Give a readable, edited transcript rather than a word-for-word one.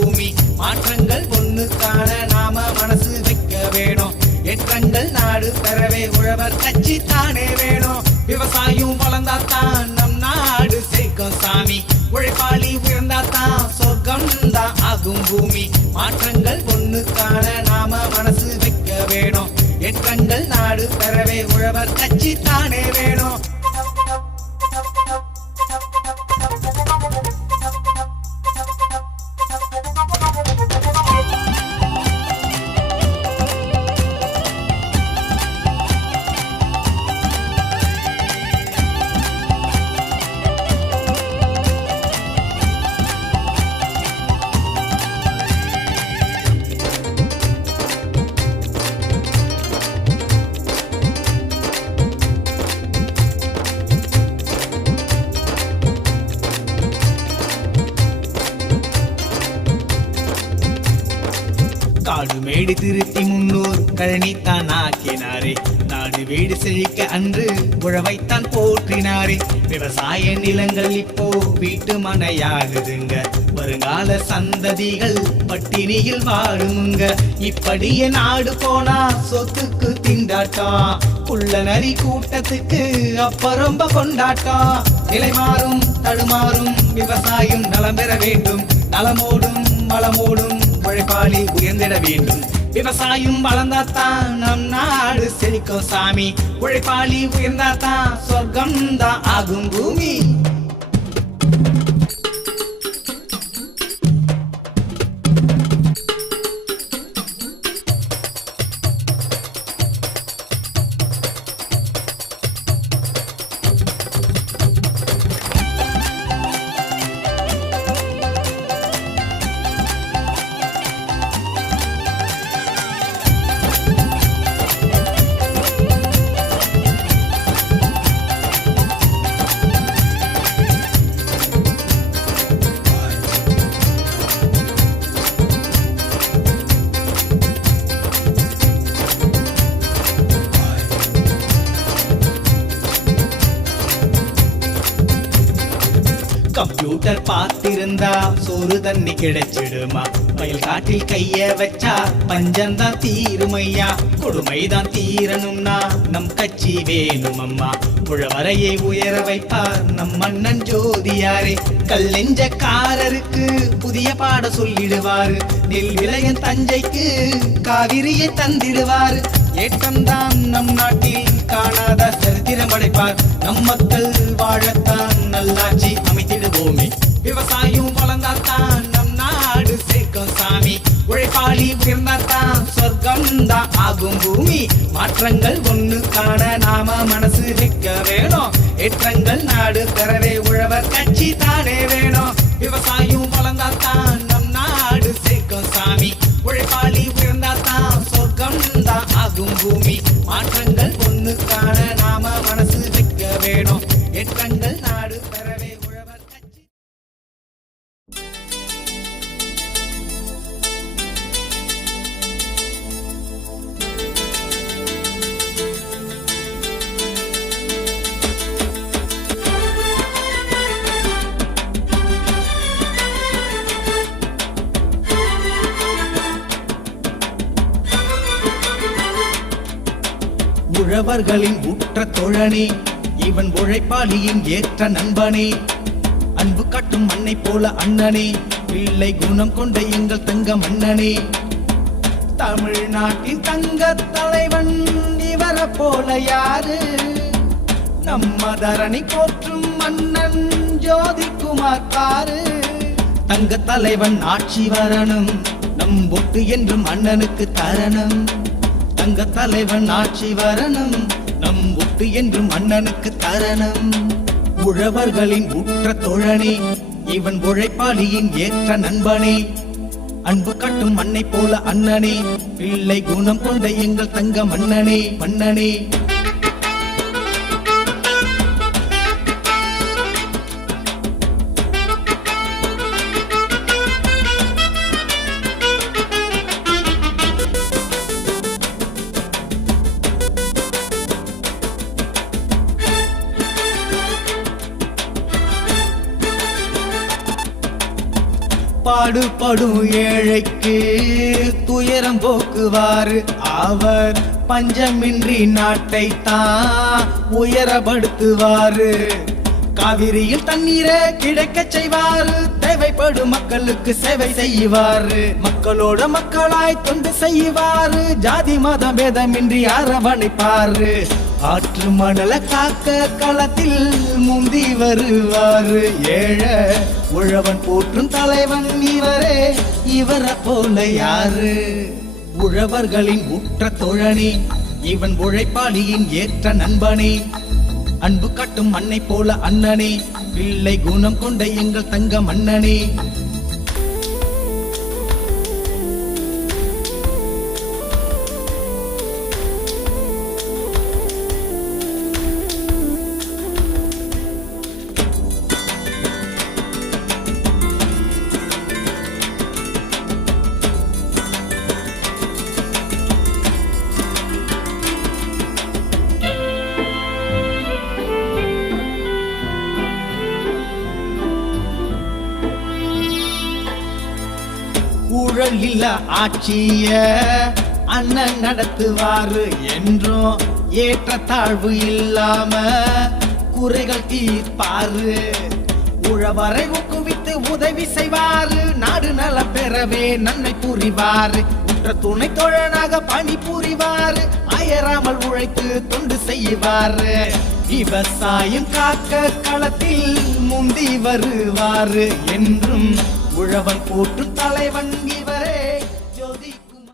பூமி மாற்றங்கள் ஒண்ணுக்கான நாம மனசு வைக்க வேணும். ஏற்றங்கள் நாடு பெறவே உழவர் கட்சி தானே வேணும். விவசாயம் வளர்ந்தாத்தான் நம் நாடு சேர்க்கும் சாமி. உழைப்பாளி உயர்ந்தாத்தான் சொர்க்கம் தான் ஆகும் பூமி. மாற்றங்கள் ஒண்ணுக்கான நாம மனசு வைக்க வேணும். ஏற்றங்கள் நாடு பெறவே உழவர் கட்சி தானே வேணும். காடு மேடு திருத்தி முன்னோர் கழனித்தான் ஆக்கினாரே. நாடு வீடு செழிக்க அன்று உழவைத்தான் போற்றினாரே. விவசாய நிலங்கள் இப்போ வீட்டு மனையாகுதுங்க. வருங்கால சந்ததிகள் பட்டினியில் வாழுமுங்க. இப்படியே நாடு போனா சொத்துக்கு திண்டாட்டம். புள்ள நரி கூட்டத்துக்கு அப்ப ரொம்ப கொண்டாட்டம். நிலை மாறும் தடுமாறும் விவசாயம் நலம் பெற வேண்டும். நலமோடும் வளமோடும் உழைப்பாளி உயர்ந்திட வேண்டும். விவசாயம் வளர்ந்தாத்தான் நம் நாடு செழிக்கும் சாமி. உழைப்பாளி உயர்ந்தாத்தான் சொர்க்கம் தான் ஆகும் பூமி. கம்ப்யூட்டர் பார்த்திருந்தா சோறு தண்ணி கிடைச்சிடுமா? வயல் காட்டில் கைய வச்சா பஞ்சந்தான் தீருமையா. கொடுமைதான் தீரணும்னா நம் கட்சி வேணும் அம்மா. உழவரையை உயர வைப்பார் நம் மன்னன் ஜோதியாரே. கல்லெஞ்சக்காரருக்கு புதிய பாட சொல்லிடுவாரு. நெல் விளையன் தஞ்சைக்கு காவிரியை தந்திடுவாரு. ஏற்றம்தான் நம் நாட்டில் காணாத சரித்திரம் படைப்பார். நம் மக்கள் வாழத்தான் நல்லாட்சி அமைத்திடுவோமே. விவசாயம் வளர்ந்தாத்தான் நம் நாடு சேர்க்கும் சாமி. உழைப்பாளி உயர்ந்தாத்தான் சொர்க்கம் தான் ஆகும் பூமி. மாற்றங்கள் ஒண்ணுக்கான நாம மனசு வைக்க வேணும். ஏற்றங்கள் நாடு பெறவே உழவர் கட்சி தானே வேணும். விவசாயம் வளர்ந்தாத்தான் நம் நாடு சேர்க்கும் சாமி. உழைப்பாளி உயர்ந்தாத்தான் சொர்க்கம் தான் ஆகும் பூமி. மாற்றங்கள் ஒண்ணுக்கான நாம மனசு வைக்க வேணும். ஏற்றங்கள் நாடு பெறவே உழவர் கட்சி. உழவர்களின் உற்ற தோழனே, இவன் உழைப்பாளியின் ஏற்ற நண்பனே. அன்பு காட்டும் மண்ணை போல அண்ணனே, பிள்ளை குணம் கொண்ட எங்கள் தங்க மன்னனே. தமிழ்நாட்டின் தங்க தலைவன் இவரை போல யாரு? நம்ம தரணி போற்றும் மன்னன் ஜோதிக்குமார் காரு. தங்க தலைவன் ஆட்சி வரணும், நம் ஒட்டு என்றும் அண்ணனுக்கு தரணும். தங்க தலைவன் ஆட்சி வரணும், நம் ஒட்டு என்றும் அண்ணனுக்கு தரணும். உழவர்களின் உற்ற தோழனே, இவன் உழைப்பாளியின் ஏற்ற நண்பனே. அன்பு காட்டும் மண்ணை போல அண்ணனே, பிள்ளை குணம் கொண்ட எங்கள் தங்க மன்னனே மன்னனே. பாடுபடும் ஏழைக்கு துயரம் போக்குவாரு அவர் பஞ்சமின்றி நாட்டை தான் உயரப்படுத்துவாரு காவிரியில் தண்ணீரை கிடைக்க செய்வாரு தேவைப்படும் மக்களுக்கு சேவை செய்வாரு மக்களோட மக்களாய் தொண்டு செய்வாரு ஜாதி மத பேதமின்றி அரவணைப்பாரு ஆற்று மணல காக்க களத்தில் முந்தி வருவாரு ஏழை உழவன் போற்றும் தலைவன் இவரே இவரை போல யாரு உழவர்களின் உற்ற தோழனே இவன் உழைப்பாளியின் ஏற்ற நண்பனே அன்பு காட்டும் மண்ணை போல அண்ணனே பிள்ளை குணம் கொண்ட எங்கள் தங்க மன்னனே ஊழல் இல்ல ஆட்சிய அண்ணன் நடத்துவாரு என்றும் ஏற்றத்தாழ்வு இல்லாம குறைகள் தீர்ப்பாரு உழவரை ஊக்குவித்து உதவி செய்வாரு நாடு நலம் பெறவே நன்மை புரிவாரு உற்ற துணை தோழனாக பணி புரிவாரு அயராமல் உழைத்து தொண்டு செய்வாரு விவசாயம் காக்க களத்தில் முந்தி வருவாரு என்றும் உழவன் போற்றும் தலைவன் இவரே